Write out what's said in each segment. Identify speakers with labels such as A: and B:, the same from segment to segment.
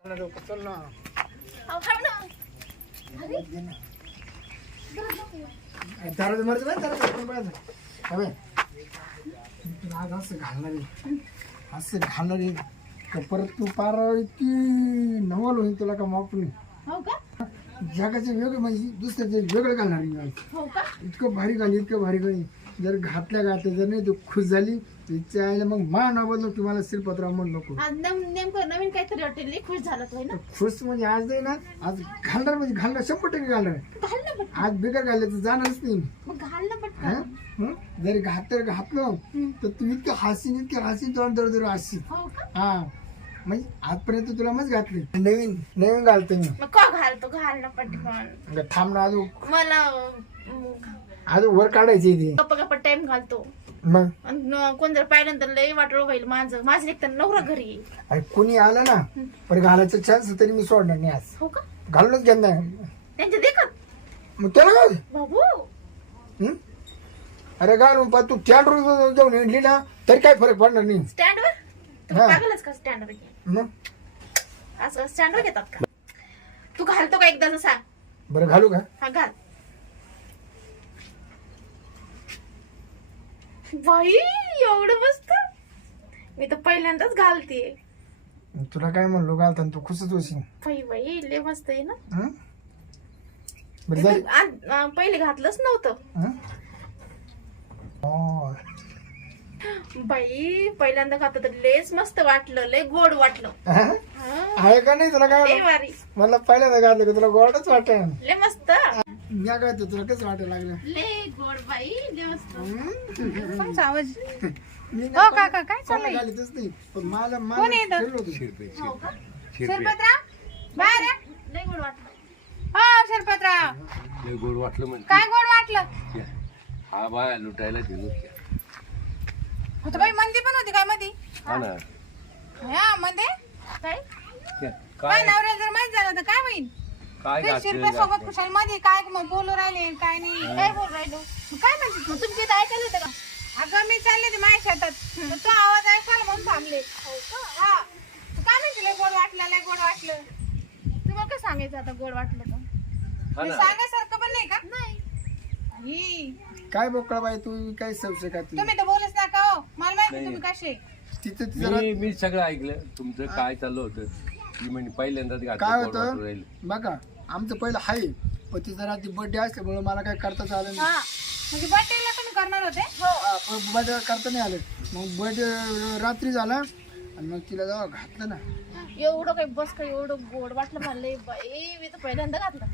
A: चल ना लवकर, चल दारू मारतो ना दारू आज असं घालणार आहे असं घालणार आहे का परत तू पार इतकी नवल होईल तुला का माप नाही
B: हो
A: जगाचे वेगळं म्हणजे दुसऱ्याचे वेगळं घालणार आहे इतकं भारी घाली इतकं भारी घाली जर घातल्या घातल्या जर नाही तू खुश झाली तिच्या आईला मग मा बदलो की मला शिल्पतराव म्हणू नको.
B: आज नेम- नेमकं नवीन काहीतरी लई खुश झाला तो है ना?
A: खुश म्हणजे आज नाही ना आज घालणार म्हणजे घालणार शंभर टक्के घालणार.
B: घाल ना पटकन.
A: आज बिगर घाललं तर जाणारच नाही.
B: मग घाल ना
A: हं?
B: पटकन.
A: हं? जरी घातर घातलं तर तू इतकं हसीन इतकं हसीन तोंड दर दर हसीन
B: हो का?
A: हा. म्हणजे आजपर्यंत तुला मग घातले. नवीन नवीन घालतो मी.
B: मग का घालतो? घाल ना पटकन.
A: अगं थांब ना अजून.
B: मला
A: अजून वर काढायची ती.
B: गप्पा गप्पा टाइम घालतो.
A: मग?
B: आणि न- कोण जर पाहिलं तर वाटलं होईल माझं. माझं एक तर नवरा घरी येईल.
A: आणि कुणी आलं ना पण घालायचं चान्स तरी मी सोडणार नाही आज.
B: हो का?
A: घालूनच घेणार
B: त्यांच्या देखत?
A: मग त्याला
B: बाबू.
A: हं? अरे घालून पण तू थिएटर जाऊन हिंडली ना तरी काय फरक पडणार नाही.
B: स्टँडवर
A: हा.
B: पागलच का स्टँडवर
A: मग?
B: असं स्टँडवर घेतात का? तू घालतो का एकदा सांग?
A: बरं घालू का?
B: हा घाल. बाई एवढं मस्त मी तर पहिल्यांदाच घालते
A: तुला काय म्हणलो घालताना तू खुशच होशील
B: बाई बाई लय मस्त आहे ना
A: हं? बरं
B: ते
A: झाली
B: तर आ- आ- पहिले घातलंच नव्हतं
A: हं? हो.
B: बाई पहिल्यांदा घातलं तर लेच मस्त वाटलं लय गोड वाटलं
A: हं?
B: हा,
A: आहे का नाही तुला काय
B: लय
A: वाटलं?
B: भारी
A: मला पहिल्यांदा घातलं का तुला गोडच वाटेल
B: लय मस्त
A: मी काय ते तुला कसं वाटायला लागलं?
B: लय गोड बाई
A: हं?
C: आवाज?
A: मी
C: हो
A: नाही
C: काका काय
A: कोणाला
C: चाललंय
A: घालीतच नाही. पण मला
C: कोण
A: मला
C: येतं?
A: ठरलं होतं.
B: हो का?
C: शिरपतराव? बाहेर या.
B: लय गोड वाटलं.
C: हो शिरपतराव.
D: लय गोड वाटलं म्हणजे.
C: काय गोड वाटलं?
D: हा बाया लुटायला गेलो
C: होतं. बाई मंदी पण होती काय मध्ये
D: हा ना.
C: हा मध्ये
B: काय?
C: काय
D: काय?
C: नवऱ्याला जर माहीत झालं तर काय होईल?
D: काय
C: ते सोबत खुशाल मध्ये काय मग बोलू राहिले काय नाही.
B: काय बोल राहिलो?
C: मग काय म्हणते
B: मग तुमच्या इथं ऐकायला होतं का?
C: अगं मी चालले ते माझ्या शेतात. तर तो आवाज ऐकायला म्हणून थांबले. हा. तू काय म्हणते? लय गोड वाटलं लय गोड वाटलं.
B: तुम्हाला काय सांगायचं आता गोड वाटलं तर?
D: हा
C: मी
D: ना
C: सांगायसारखं पण नाही का?
B: नाही.
A: काय बोकळा बाई तू काय संशय का
C: तुम्ही तर बोलच नका हो. मला माहिती
D: नाही.
C: तुम्ही कसे.
A: तिथं ती जरा
D: मी मी सगळं ऐकलं. तुमचं काय चाललं होतं? मी म्हणजे पहिल्यांदाच
A: काय
D: घातलं
A: होतं. बघा. आमचं पहिलं आहे पण ती जरा ती बर्थडे असल्यामुळे मला काय करताच आलं नाही.
B: हा
C: म्हणजे बर्थडेला तुम्ही करणार होते?
A: हा, पण बर्थडे करता नाही आलं. मग बर्थडे रात्री झाला आणि मग तिला जेव्हा घातलं ना.
B: एवढं काही बस काही एवढं गोड वाटलं मला लय बाई मी तर पहिल्यांदा घातलं.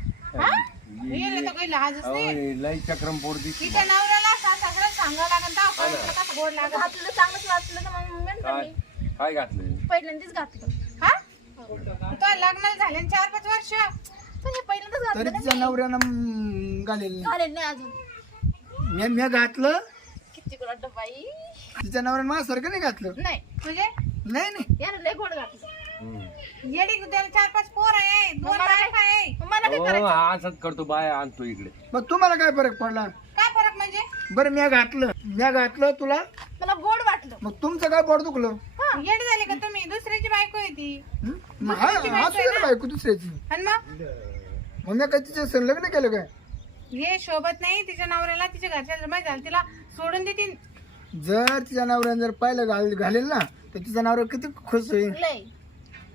C: गेले तर काही लाजच
D: अहो,
C: नाही.
D: लई चक्रम पोट दिसते
C: तिच्या नवऱ्याला सासऱ्याला सांगावं लागेल तर आपण तुला कसं गोड लागत
B: घातलं चांगलंच वाटलं तर मग म्हणतो
D: काय?
B: मी.
D: काय घातलं?
B: पहिल्यांदाच घातलं.
C: हा? तो लग्नाला झाले ना चार पाच वर्ष
B: पण हे पहिल्यांदाच
A: तरी
B: घातलं
A: तिच्या नवऱ्यानं म, घालेलं
B: घालेल नाही अजून.
A: मी मी घातलं.
B: किती गोड वाटलं बाई.
A: तिच्या नवऱ्यानं माझ्यासारखं नाही घातलं.
B: नाही.
C: म्हणजे?
A: नाही नाही.
B: यानं लय गोड घातलं.
D: हम्म.
C: येडी त्याला चार पाच पोर आहे. दोन
B: मला काय-
C: बायका आहे.
B: मग मला काय
D: अहो,
B: करायचं?
D: हा असंच करतो बाया आणतो इकडे.
A: मग तुम्हाला काय फरक पडला?
C: काय फरक म्हणजे?
A: बरं मी घातलं. मी घातलं तुला.
B: मला गोड वाटलं.
A: मग तुमचं काय पड दुखलं?
C: येडी झाले का तुम्ही? दुसऱ्याची बायको आहे ती.
A: हं? मग हा बायको दुसऱ्याची.
C: आणि मग?
A: मग मी काय तिच्या संग लग्न केलं काय?
C: हे शोभत नाही तिच्या नवऱ्याला तिच्या घरच्या माहिती झालं तिला सोडून देतील.
A: जर तिच्या नवऱ्यानं जर पाहिलं घाल घालेल ना तर तिचा नवरा किती खुश होईल.
B: लय.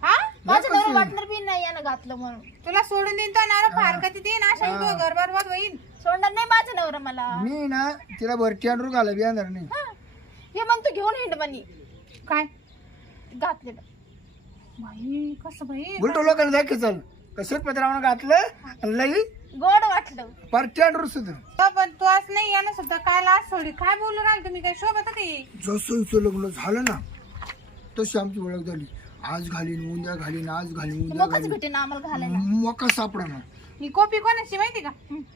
C: हा?
B: माझं नवरा वाटणार बी नाही यानं घातलं म्हणून.
C: तुला सोडून देईन तो नवरा फारकती देईन अशा तुझं घर बरबाद होईल.
B: सोडणार नाही माझं नवरा मला.
A: मी ना तिला भरती आणून घाला बी येणार नाही.
B: हा. हे म्हणतो घेऊन हिंड म्हणी.
C: काय?
B: घातलेलं.
C: बाई कसं बाई?
A: उलट लोकांना दाखव चाल. कसं पत्रावनं घातलं आणि लई
B: गोड वाटलं.
A: आणून सुद्धा
C: तो पण तू आज नाही यानं सुद्धा. काय लाच सोडी. काय बोलू राहिले तुम्ही? काय शोभत ते
A: जसं लग्न झालं ना तशी आमची ओळख झाली. आज घालीन उद्या घालीन आज घालीन उद्या
B: मगच
A: घालीन.
B: भेटे ना आम्हाला घालायला.
A: मोका सापडा ना
C: ही कॉपी कोणाची माहिती का?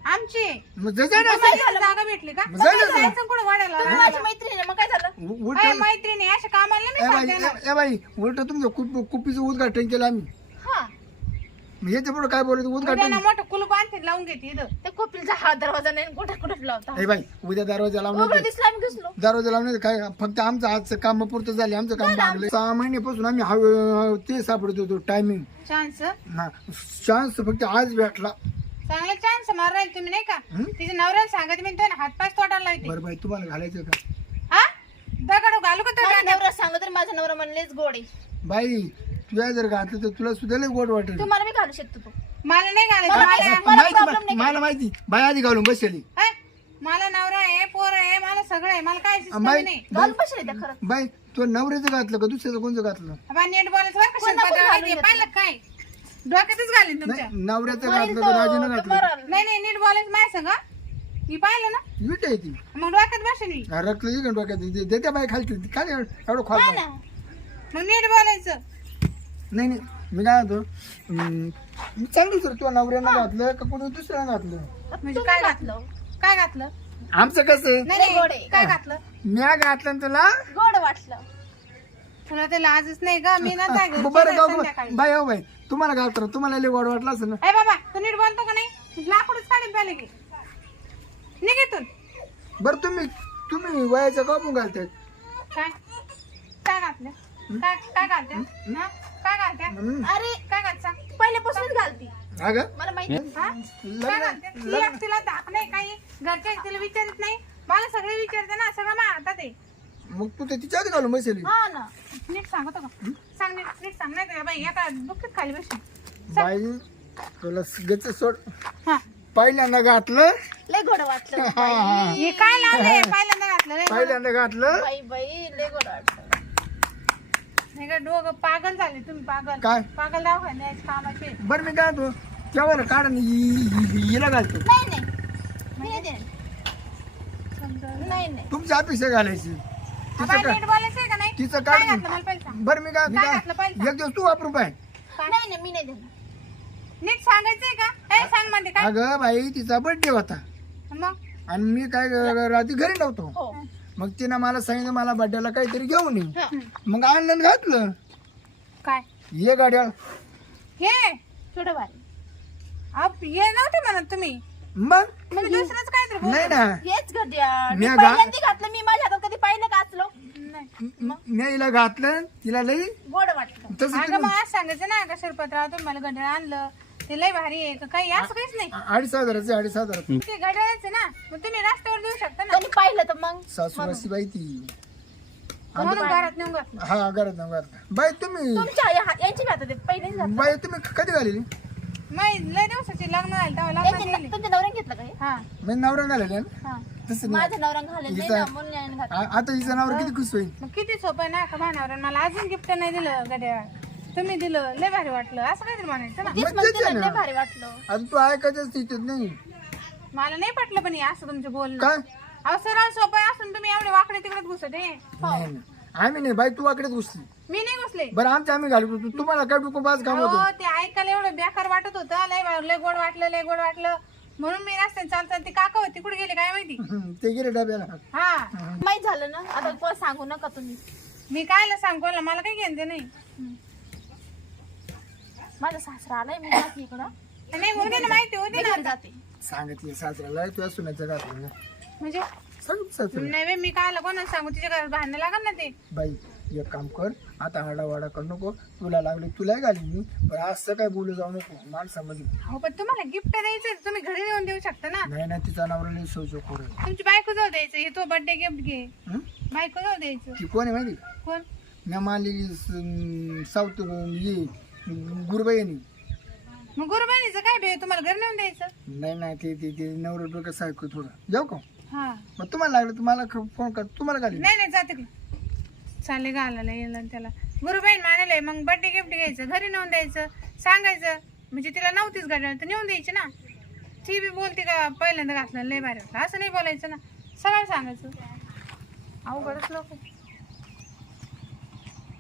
C: आमची. आहे.
A: मग जायचं ना
C: तुम्हाला जागा भेटली का?
A: मग जायचं ना.
C: जायचं कुठं वाढायला
B: तुम्ही माझी मैत्रीण आहे, मग काय झालं?
A: उ- उलट
C: अय, मैत्रिणी अशा कामाला नाही
A: बाई
C: सांगते ना
A: ए- ए बाई उलट तुमचं कुप कुपीचं उद्घाटन केलं आम्ही.
B: हा
A: याच्यापुढे काय बोलत
C: उद्या
A: उद्घाटन
C: ना मोठं कुलूप आणते लावून घेते इथं.
B: त्या हा दरवाजा नाही कुठे कुठे लावता?
A: ए बाई उद्या दरवाजा लावून
B: उघड दिसला आम्ही घुसलो.
A: दरवाजा लावून काय फक्त आमचं आजचं काम पुरतं झाले आमचं काम लागलं. सहा महिन्यापासून आम्ही हवे ते सापडत होतो टायमिंग
C: चान्स
A: ना चान्स फक्त आज भेटला.
C: चांगला चान्स मार राहील तुम्ही नाही का? तिच्या नवऱ्याला सांगत मी तो हातपाय तोडायला लावते.
A: बरं बाई तुम्हाला घालायचं का?
C: हा? दगड घालू का तो
B: माझा नवरा सांगत तर माझा नवरा म्हणलेच गोड. आहे
A: बाई तुला जर घातलं तर तुला सुद्धा लय गोड वाटेल.
B: तुम्हाला मी घालू शकतो तू.
C: मला नाही घालायचं.
B: मला
C: मला
B: नाही- मला
A: माहिती
B: नाही
A: मला माहिती. बाई आधी घालून बसली.
C: हाय, मला नवरा आहे पोर आहे मला सगळं आहे. मला काय
A: बाई
C: नाही.
B: घालून बसले त्या खरं.
A: बाई तू नवऱ्याचं घातलं का दुसऱ्याचं कोणचं घातलं?
C: बा नीट बोलायचं बरं का
B: घालून
C: पाहिलं काय? डोक्यातच घालीन तुमच्या.
A: नाही नवऱ्याचं घातलं का राजीनं घातलं.
C: नाही नाही नीट बोलायचं माझ्या सगळं मी पाहिलं ना?
A: वीट आहे ती.
C: मग डोक्यात बसेल मी.
A: रक्त इकडे डोक्यात? दे- देत्या बाई खालची काय एवढं
B: हा
A: खोल
B: ना.
C: मग नीट बोलायचं.
A: नाही नाही. मी काय मी चांगली सर तुला नवऱ्यानं घातलं का कोणी दुसऱ्यानं घातलं?
C: म्हणजे काय
B: घातलं?
C: काय घातलं?
A: आमचं कसं?
C: नाही
B: गोड
C: नाही. काय घातलं?
A: म्या घातलं ना तुला?
B: गोड वाटलं.
C: तुला ते लाजच नाही का मी ना
A: बरं
C: संध्याकाळी.
A: हो बाई. तुम्हाला घालतो तुम्हाला लय गोड वाटलं असं ना.
C: ए बाबा तू नीट बोलतो का नाही? लाकडच काढीन पहिले की निघेतून
A: बरं तुम्ही तुम्ही वयाच्या कापून घालताय.
C: काय? काय घातलं? काय काय हा? काय
A: हम्म.
C: अरे काय घाल सांग
B: पहिल्यापासूनच घालती.
A: हा का?
B: मला माहिती
C: हा? काय घालते? ती एक तिला धाक नाही काही? घरच्या तिला विचारत नाही? मला सगळे विचारते ना सगळं माझ्या हातात आहे.
A: मग तू तर तिच्यात घालून बसेल.
B: हा ना.
C: नीट सांगतो का सांग नीट नीट सांग. नाही तर बाई एका दुःखीत खाली बसली
A: बाई तुला सगळ्याच सोड.
C: हा.
A: पहिल्यांदा घातलं.
B: लय गोड वाटलं.
A: हा, हा.
C: हे काय लावलंय? पहिल्यांदा घातलं रे
A: पहिल्यांदा घातलं.
B: बाई बाई लय गोड वाटलं.
C: नाही का? डोकं पागल झाले तुम्ही पागल.
A: काय?
C: पागल दवाखान्यात कामाचे.
A: बरं मी काय तो तेव्हा काढ आणि हि- हि- हिला घालतो.
B: नाही नाही. मी नाही देणार. नाही नाही.
A: तुमची अपेक्षा घालायची. तिचं काय
C: नीट बोलायचंय का नाही?
A: तिचं
C: काय
A: काय
C: घातलं मला पहिले सांग
A: बरं मी काय
C: काय पहिलं?
A: एक दिवस तू वापरून पाय
B: नाही नाही मी नाही देणार.
C: नीट सांगायचंय का? ए सांग म्हणते काय?
A: अगं बाई तिचा बर्थडे होता.
C: मग?
A: आणि मी काय रात्री घरी नव्हतो.
B: हो.
A: मग तिनं मला सांगितलं मला बर्थडेला काहीतरी घेऊन ये.
B: हा.
A: मग आणलं आणि घातलं.
C: काय?
A: ये गाड्या.
C: हे
B: छोटं भारी
C: आप हे नव्हते म्हणत तुम्ही.
A: मग?
C: तुम्ही दुसरंच काहीतरी बोल
A: नाही ना.
B: हेच घड्याळ मी
A: मी घा-
B: पहिल्यांदा घातलं मी माझ्या हातात कधी पाहिलं का
C: नाही.
A: मी हिला घातलं तिला लई
B: गोड वाटलं.
A: तसं
C: अगं मग आज सांगायचं ना का शिरपतराव तुम्ही मला घड्याळ आणलं. ते लय भारी आहे. का काही असं काहीच नाही.
A: अडीच हजाराचे अडीच हजार
C: ते घड्याळच ना मग तुम्ही रस्त्यावर देऊ शकता ना.
B: पाहिलं तर मग.
A: सासूबाई बाई ती.
C: म्हणून घरात नेऊन घातलं?
A: हा घरात ना घरात बाई तुम्ही
B: तुमच्या या- यांची घातलं ते पहिलेच घातलं
A: बाई तुम्ही कधी घालेली?
C: लय दिवसाचे लग्न झालं तेव्हा लग्न
B: यांच्या-
C: केली.
B: तुमच्या नवऱ्याने घेतलं का हे?
C: हा.
A: मी नवरा घालेले ना?
B: हा.
A: तसं नाही.
B: माझ्या नवऱ्याने घालेलं नाही ना म्हणून याने घातलं.
A: आ- आता हिचा नवरा किती खुश होईल?
C: मग किती सोपं आहे ना का भानावर मला अजून गिफ्ट नाही दिलं घड्याळ तुम्ही दिलं लय भारी वाटलं. असं काहीतरी म्हणायचं ना.
B: तेच म्हणते. लय भारी वाटलं.
A: आता तू ऐकायचंच तिथेच नाही.
C: मला नाही पटलं पण हे असं तुमचं बोलणं.
A: काय?
C: अहो सरळ सोपं असून तुम्ही एवढे वाकडे तिकडे घुसत आहे.
A: नाही नाही. आम्ही नाही बाई तू वाकडेच घुसली.
C: मी नाही घुसले.
A: बरं आमच्या आम्ही घालत होतो. तुम्हाला काय डुकू बाज काम होतो?
C: हो ते ऐकायला एवढं बेकार वाटत होतं. लय भा- लय गोड वाटलं लय गोड वाटलं. म्हणून मी रस्त्याने चालत ती काका होती कुठे गेली काय माहिती?
A: हम्म, ते गेले डब्याला.
C: हा.
B: माहीत झालं ना? आता कोण सांगू नका तुम्ही.
C: मी कायला सांग कोणाला? मला काही घेणं ते नाही.
B: माझा सासरा आलाय मी जाते इकडं.
C: नाही होते ना माहिती होती
B: मी
C: ना
B: घरी जाते.
A: सांगितले सासऱ्याला तुझ्या सुनाच्या घातलं ना.
C: म्हणजे?
A: सांग सासऱ्याला.
C: नाही मी कायला कोणाला सांगू? तिच्या घरात भांडणं लागल ना ते.
A: बाई एक काम कर आता हाडावाडा करू नको. तुला लागले तुला घाली मी. पण असं काय बोलू जाऊ नको. माणसामध्ये
C: हो पण तुम्हाला गिफ्ट द्यायचं तुम्ही घरी येऊन देऊ शकता ना.
A: नाही ना तिचा नवरा शोचो करू
C: तुमची बायको जाऊ द्यायचं हे तो बर्थडे गिफ्ट घे? बायको जाऊ द्यायचं.
A: ती कोण आहे माहिती?
C: कोण?
A: मी मानलेली साऊथ ये. गुरुबाईनी.
C: मग गुरुबाईनीचं काय बे? तुम्हाला घरी नेऊन द्यायचं?
A: नाही नाही ते ते ते नवरा डोकं सारखं थोडं? जाऊ का?
C: हा.
A: मग तुम्हाला लागलं तुम्हाला फोन कर. तुम्हाला घाली
C: नाही नाही जाते की चालेल घालायला येईल आणि त्याला. गुरुबाईन मानायला मग बर्थडे गिफ्ट घ्यायचं घरी नेऊन द्यायचं सांगायचं. म्हणजे तिला नव्हतीच गाडी तर नेऊन द्यायची ना. ती बी बोलते का पहिल्यांदा घातलं लय भारी वाटलं. असं नाही बोलायचं ना. सगळं सांगायचं. अवघडच लोक.